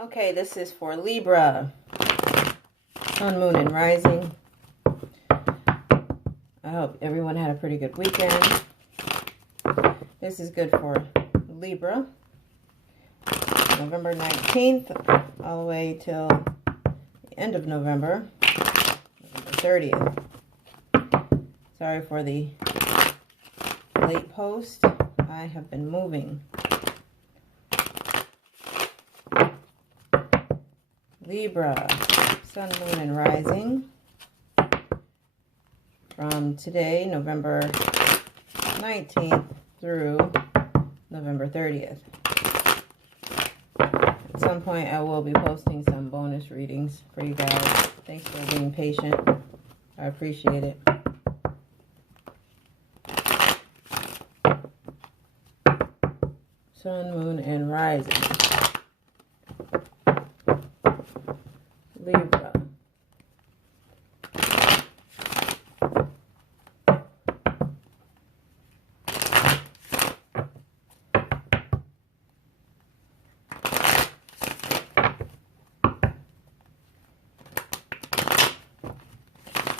Okay, this is for Libra, Sun, Moon, and Rising. I hope everyone had a pretty good weekend. This is good for Libra, November 19th, all the way till the end of November, November 30th. Sorry for the late post. I have been moving. Libra, Sun, Moon, and Rising. From today, November 19th through November 30th. At some point, I will be posting some bonus readings for you guys. Thanks for being patient. I appreciate it. Sun, Moon, and Rising. Libra.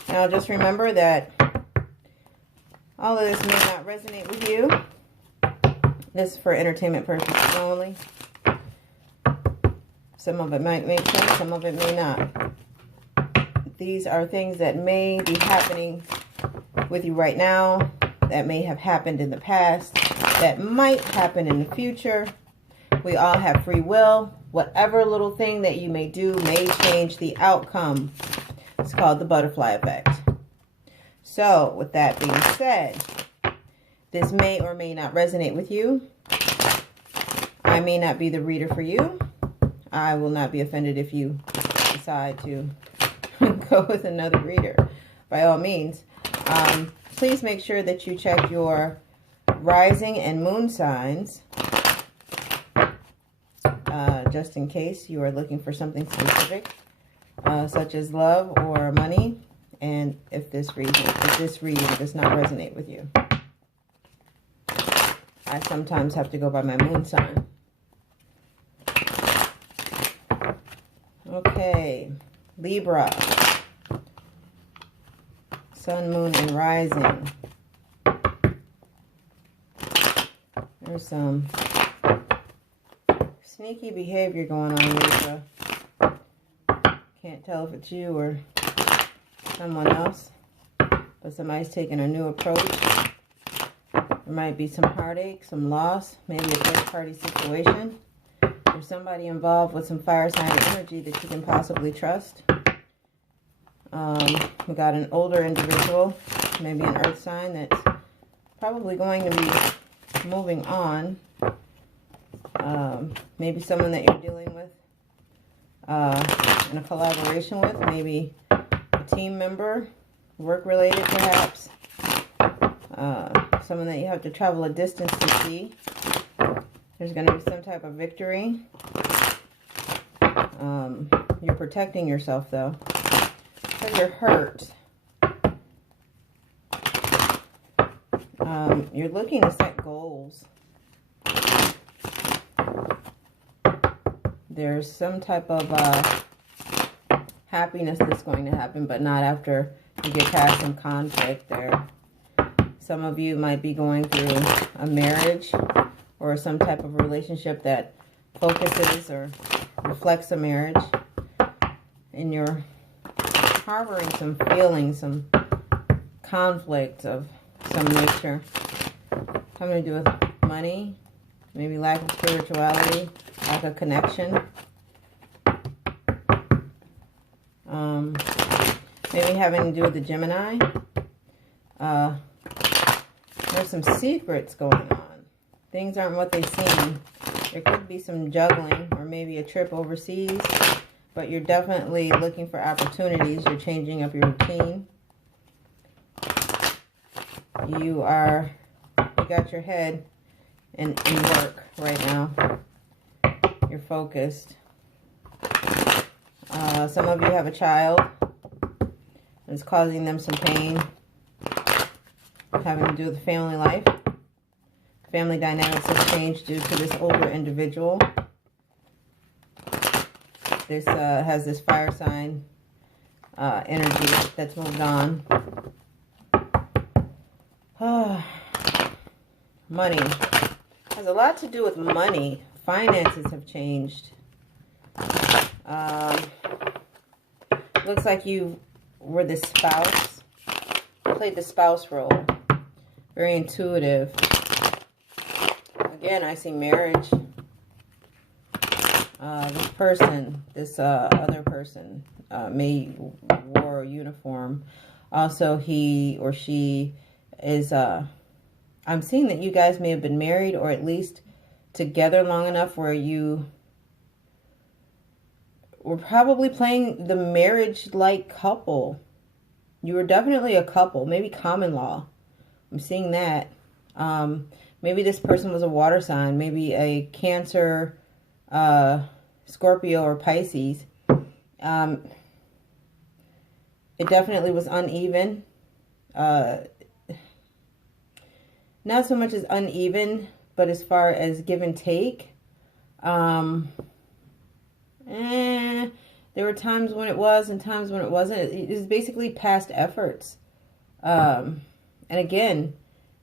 Now just remember that all of this may not resonate with you. This is for entertainment purposes only. Some of it might make sense, some of it may not. These are things that may be happening with you right now, that may have happened in the past, that might happen in the future. We all have free will. Whatever little thing that you may do may change the outcome. It's called the butterfly effect. So, with that being said, this may or may not resonate with you. I may not be the reader for you. I will not be offended if you decide to go with another reader. By all means, please make sure that you check your rising and moon signs, just in case you are looking for something specific, such as love or money, and if this reading does not resonate with you. I sometimes have to go by my moon sign. Okay, Libra, Sun, Moon, and Rising. There's some sneaky behavior going on, Libra. Can't tell if it's you or someone else, but somebody's taking a new approach. There might be some heartache, some loss, maybe a third-party situation. There's somebody involved with some fire sign energy that you can possibly trust. We got an older individual, maybe an earth sign, that's probably going to be moving on. Maybe someone that you're dealing with in a collaboration with, maybe a team member, work-related perhaps. Someone that you have to travel a distance to see. There's going to be some type of victory. You're protecting yourself, though, because you're hurt. You're looking to set goals. There's some type of happiness that's going to happen, but not after you get past some conflict there. Some of you might be going through a marriage or some type of relationship that focuses or reflects a marriage, and you're harboring some feelings, some conflict of some nature, having to do with money, maybe lack of spirituality, lack of connection, maybe having to do with the Gemini. There's some secrets going on. Things aren't what they seem. There could be some juggling or maybe a trip overseas, but you're definitely looking for opportunities. You're changing up your routine. You got your head in work right now. You're focused. Some of you have a child. It's causing them some pain, having to do with family life. Family dynamics have changed due to this older individual. This has this fire sign energy that's moved on. Money. Has a lot to do with money. Finances have changed. Looks like you were the spouse. Played the spouse role. Very intuitive. Again, I see marriage. This person, this other person, may wore a uniform. Also, he or she is, I'm seeing that you guys may have been married or at least together long enough where you were probably playing the marriage-like couple. You were definitely a couple, maybe common law. I'm seeing that. Maybe this person was a water sign, maybe a Cancer, Scorpio, or Pisces. It definitely was uneven. Not so much as uneven, but as far as give and take. There were times when it was and times when it wasn't. It was basically past efforts. And again,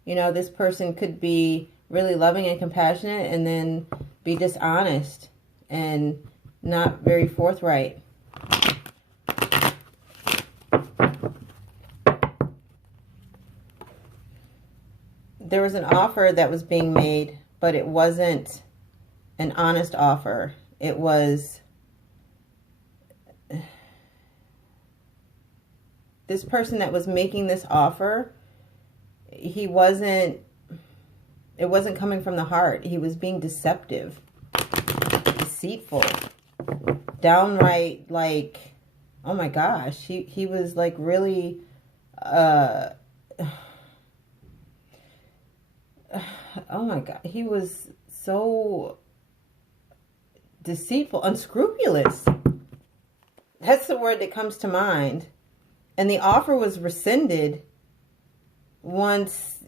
you know, this person could be really loving and compassionate and then be dishonest and not very forthright. There was an offer that was being made, but it wasn't an honest offer. It was... This person that was making this offer, it wasn't coming from the heart. He was being deceptive, deceitful, downright, like, oh my gosh, he was like really, oh my God, he was so deceitful, unscrupulous. That's the word that comes to mind. And the offer was rescinded once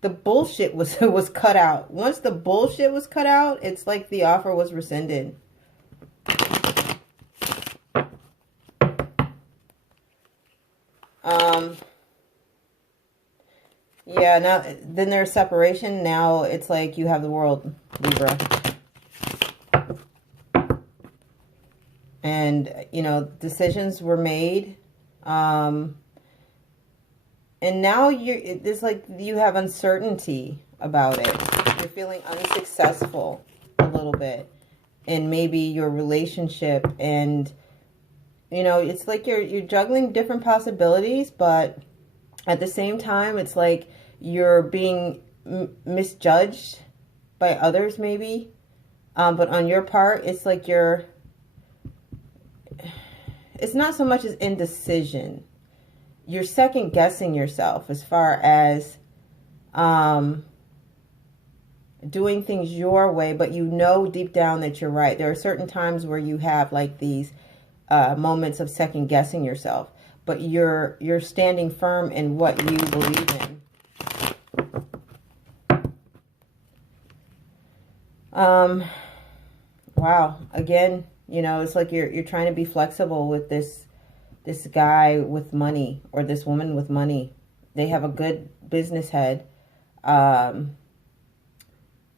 the bullshit was cut out. Once the bullshit was cut out, it's like the offer was rescinded. Yeah, now then there's separation. Now it's like you have the world, Libra. And, you know, decisions were made. And now it's like you have uncertainty about it. You're feeling unsuccessful a little bit in maybe your relationship, and you know, it's like you're juggling different possibilities, but at the same time, it's like you're being misjudged by others, maybe. But on your part, it's like it's not so much as indecision. You're second guessing yourself as far as doing things your way, but you know deep down that you're right. There are certain times where you have like these moments of second guessing yourself, but you're standing firm in what you believe in. Wow. Again, you know, it's like you're trying to be flexible with this guy with money or this woman with money. They have a good business head.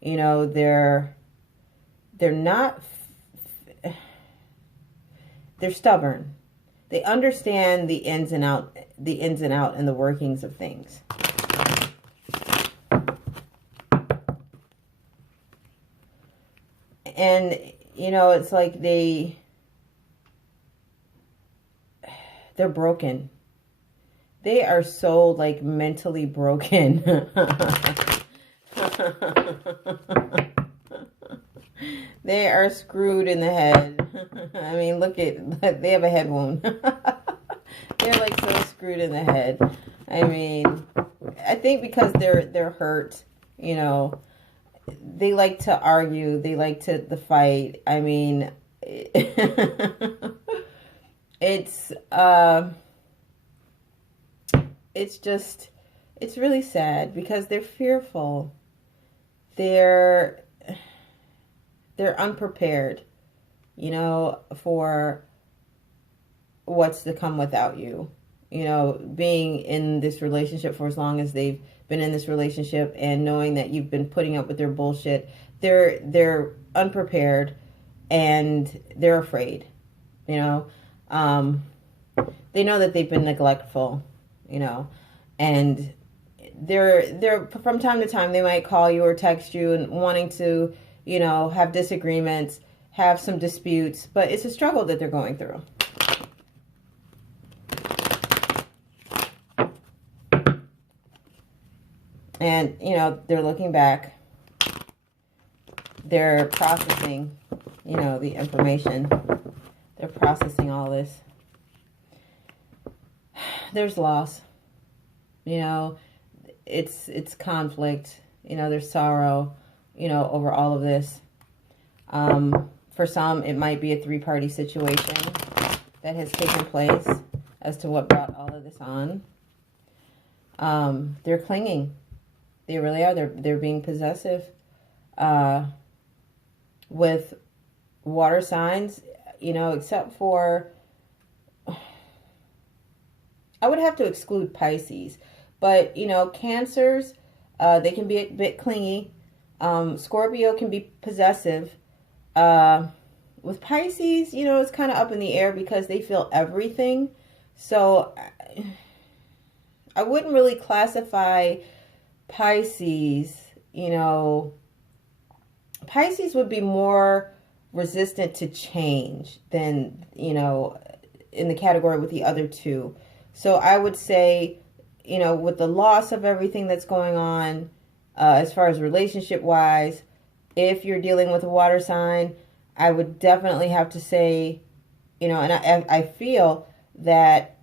You know, they're stubborn. They understand the ins and out and the workings of things. And, you know, it's like they're broken. They are so, like, mentally broken. They are screwed in the head. I mean, look at, they have a head wound. They're, like, so screwed in the head. I mean, I think because they're hurt, you know, they like to argue. They like to fight. I mean, it's just, it's really sad because they're fearful. They're unprepared. you know, for what's to come without you. You know, being in this relationship for as long as they've been in this relationship and knowing that you've been putting up with their bullshit, they're unprepared and they're afraid, you know. They know that they've been neglectful, you know, and they're from time to time they might call you or text you and wanting to, you know, have disagreements, have some disputes, but it's a struggle that they're going through. And, you know, they're looking back. They're processing, you know, the information. They're processing all this. There's loss. You know, it's conflict. You know, there's sorrow, you know, over all of this. For some, it might be a three-party situation that has taken place as to what brought all of this on. They're clinging. They really are. They're being possessive. With water signs, you know, except for, I would have to exclude Pisces, but, you know, Cancers, they can be a bit clingy. Scorpio can be possessive. With Pisces, you know, it's kind of up in the air because they feel everything. So I wouldn't really classify Pisces, you know, Pisces would be more resistant to change than, you know, in the category with the other two. So I would say, you know, with the loss of everything that's going on, as far as relationship wise, if you're dealing with a water sign, I would definitely have to say, you know, and I feel that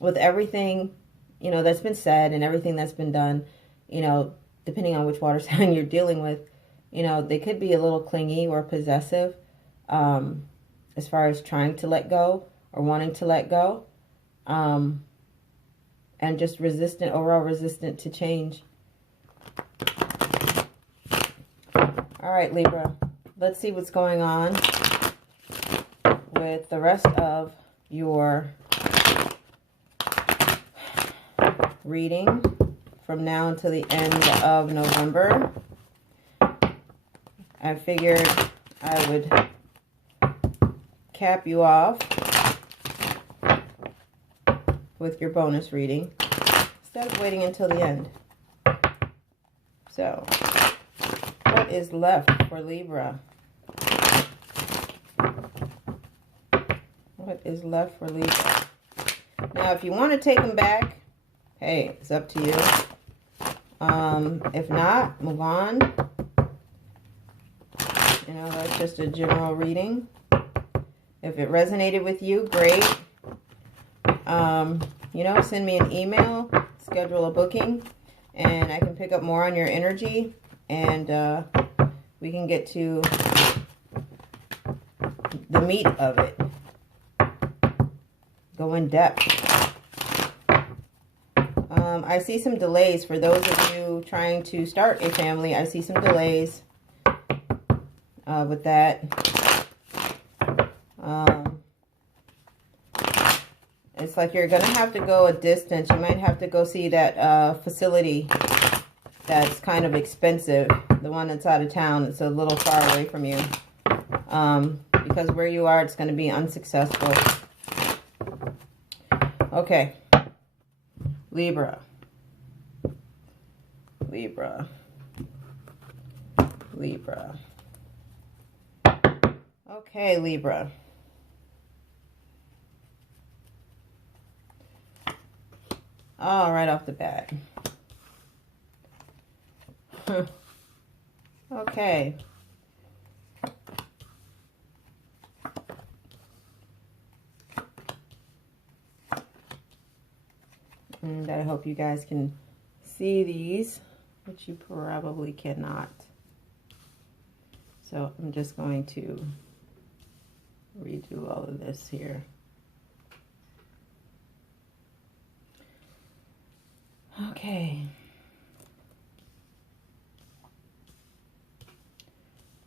with everything, you know, that's been said and everything that's been done, you know, depending on which water sign you're dealing with, you know, they could be a little clingy or possessive, as far as trying to let go or wanting to let go, and just overall resistant to change. All right, Libra, let's see what's going on with the rest of your reading from now until the end of November. I figured I would cap you off with your bonus reading instead of waiting until the end. So, what is left for Libra? What is left for Libra? Now, if you want to take them back, hey, it's up to you. If not, move on. You know, that's just a general reading. If it resonated with you, great. You know, send me an email, schedule a booking, and I can pick up more on your energy, and we can get to the meat of it. Go in depth. I see some delays for those of you trying to start a family. I see some delays with that. It's like you're going to have to go a distance. You might have to go see that facility that's kind of expensive. The one that's out of town. It's a little far away from you. Because where you are, it's going to be unsuccessful. Okay. Libra. Libra. Libra. Okay, Libra. All right off the bat. Okay. And I hope you guys can see these, which you probably cannot. So I'm just going to redo all of this here. Okay.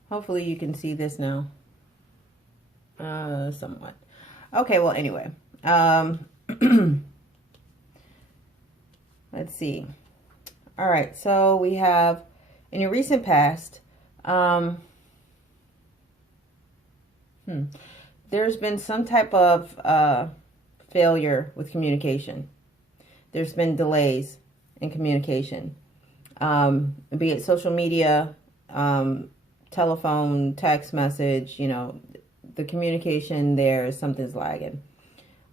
Hopefully you can see this now. Somewhat. Okay, well, anyway. Let's see. All right, so we have, in your recent past, there's been some type of failure with communication. There's been delays in communication, be it social media, telephone, text message, you know, the communication there, something's lagging.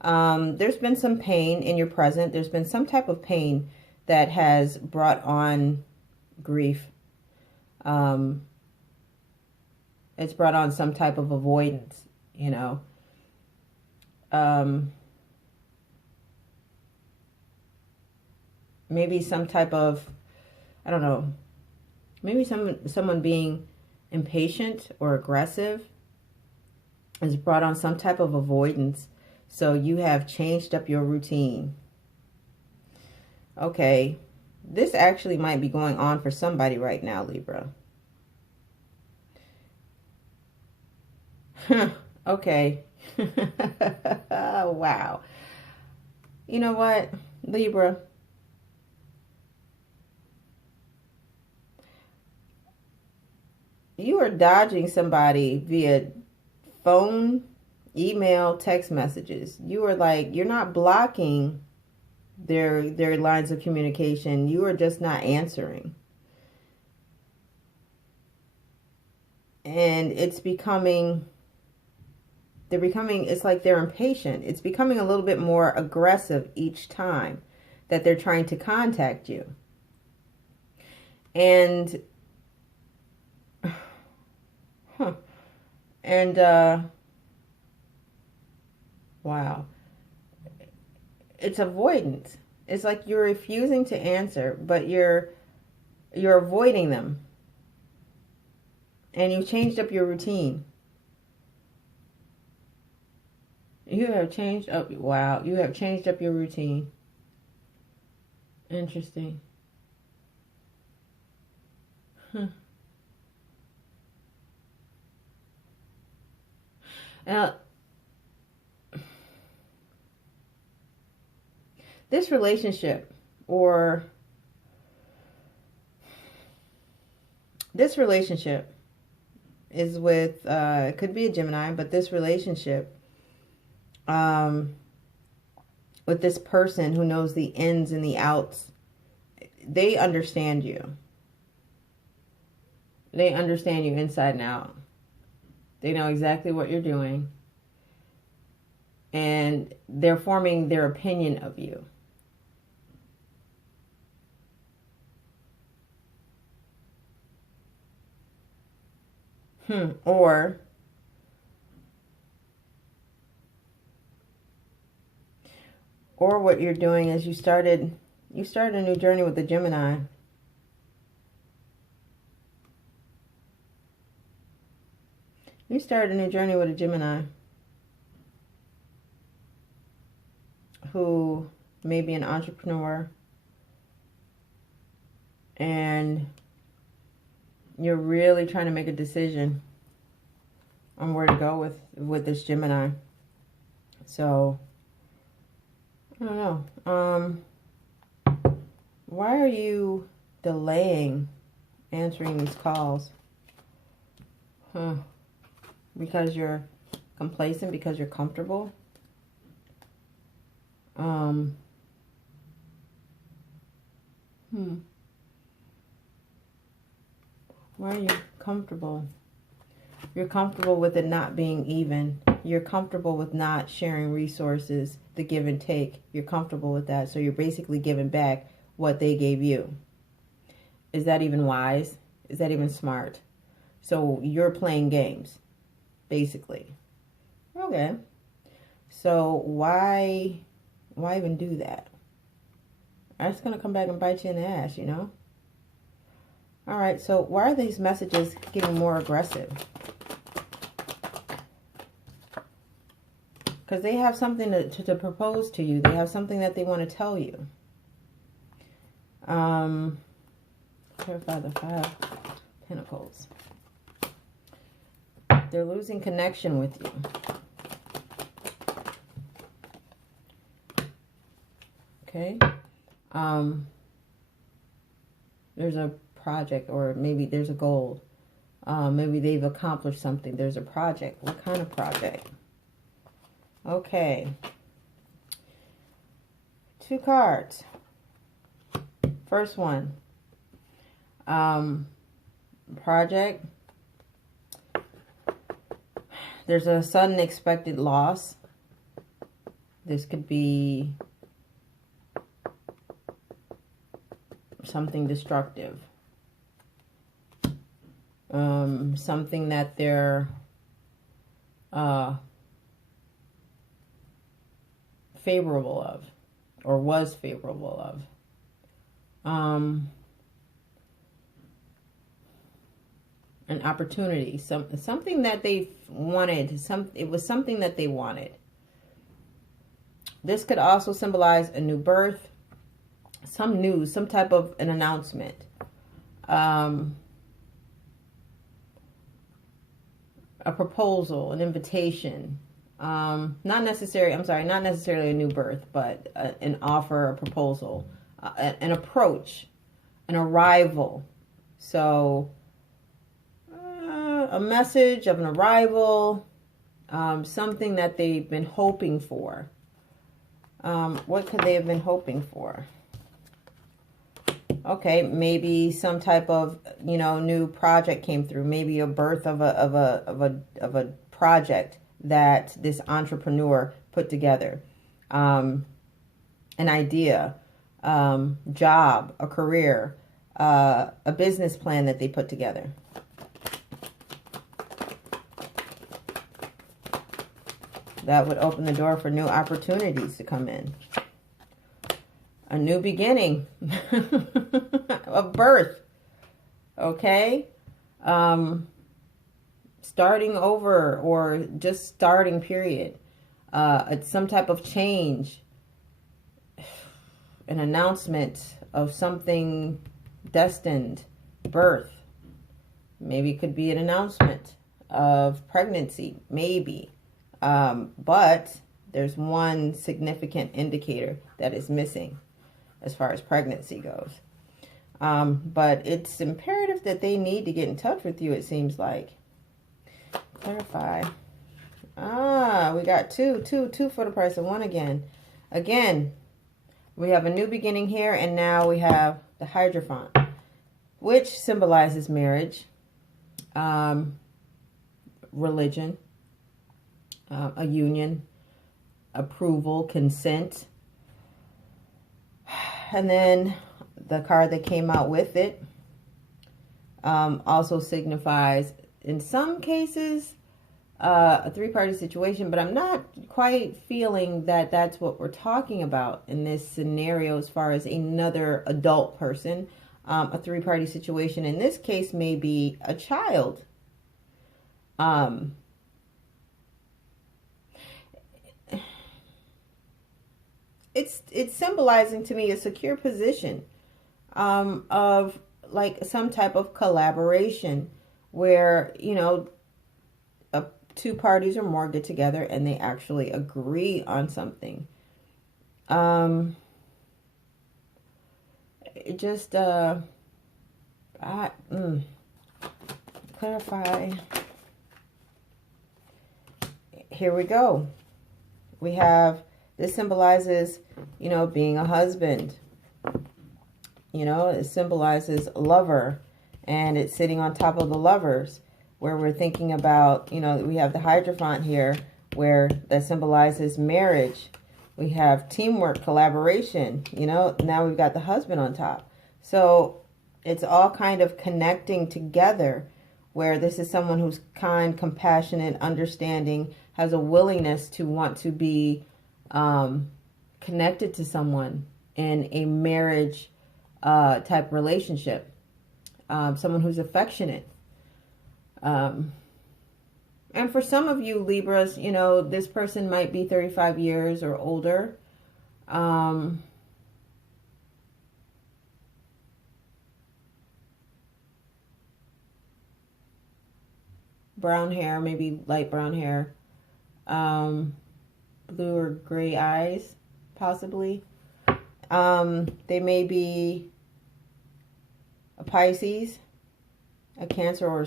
There's been some pain in your present. There's been some type of pain that has brought on grief. It's brought on some type of avoidance, you know. Maybe some type of, I don't know, maybe someone being impatient or aggressive has brought on some type of avoidance. So you have changed up your routine. Okay, this actually might be going on for somebody right now, Libra. Okay. Wow. You know what, Libra? You are dodging somebody via phone, email, text messages. You are like, you're not blocking their lines of communication. You are just not answering. And it's becoming, it's like they're impatient. It's becoming a little bit more aggressive each time that they're trying to contact you. And wow, it's avoidance. It's like you're refusing to answer, but you're avoiding them, and you've changed up your routine. You have changed up. Wow, you have changed up your routine. Interesting. Now, this relationship is with, it could be a Gemini, but this relationship with this person who knows the ins and the outs, they understand you. They understand you inside and out. They know exactly what you're doing. And they're forming their opinion of you. Or what you're doing is you started a new journey with the Gemini. You started a new journey with a Gemini who may be an entrepreneur, and you're really trying to make a decision on where to go with this Gemini. So, I don't know. Why are you delaying answering these calls? Because you're complacent, because you're comfortable. Why are you comfortable? You're comfortable with it not being even. You're comfortable with not sharing resources, the give and take. You're comfortable with that. So you're basically giving back what they gave you. Is that even wise? Is that even smart? So you're playing games, basically. Okay. So why even do that? That's going to come back and bite you in the ass, you know? All right, so why are these messages getting more aggressive? Because they have something to propose to you. They have something that they want to tell you. Clarify the 5 Pentacles. They're losing connection with you. Okay. There's a project, or maybe there's a goal. Maybe they've accomplished something. There's a project. What kind of project? Okay. 2 cards. First one. Project. There's a sudden expected loss. This could be something destructive. Something that they're favorable of, or was favorable of. An opportunity, something that they wanted. It was something that they wanted. This could also symbolize a new birth, some news, some type of an announcement. A proposal, an invitation. Not necessarily a new birth, but an offer, a proposal, an approach, an arrival. So, a message of an arrival, something that they've been hoping for. What could they have been hoping for? Okay, maybe some type of, new project came through. Maybe a birth of a project that this entrepreneur put together. An idea, job, a career, a business plan that they put together. That would open the door for new opportunities to come in. A new beginning. A birth. Okay? Starting over, or just starting, period. It's some type of change. An announcement of something destined. Birth. Maybe it could be an announcement of pregnancy. Maybe. But there's one significant indicator that is missing as far as pregnancy goes. But it's imperative that they need to get in touch with you, it seems like. Clarify. We got two for the price of one again. Again, we have a new beginning here, and now we have the Hierophant, which symbolizes marriage, religion, a union, approval, consent. And then the card that came out with it also signifies, in some cases, a three-party situation, but I'm not quite feeling that that's what we're talking about in this scenario as far as another adult person. A three-party situation in this case may be a child. It's symbolizing to me a secure position of like some type of collaboration where, two parties or more get together and they actually agree on something. It just clarify. Here we go. We have, this symbolizes, being a husband. It symbolizes a lover, and it's sitting on top of the lovers, where we're thinking about, we have the Hierophant here, where that symbolizes marriage. We have teamwork, collaboration, now we've got the husband on top. So it's all kind of connecting together, where this is someone who's kind, compassionate, understanding, has a willingness to want to be connected to someone in a marriage type relationship. Someone who's affectionate. And for some of you Libras, this person might be 35 years or older. Brown hair, maybe light brown hair. Blue or gray eyes, possibly. They may be a Pisces, a Cancer, or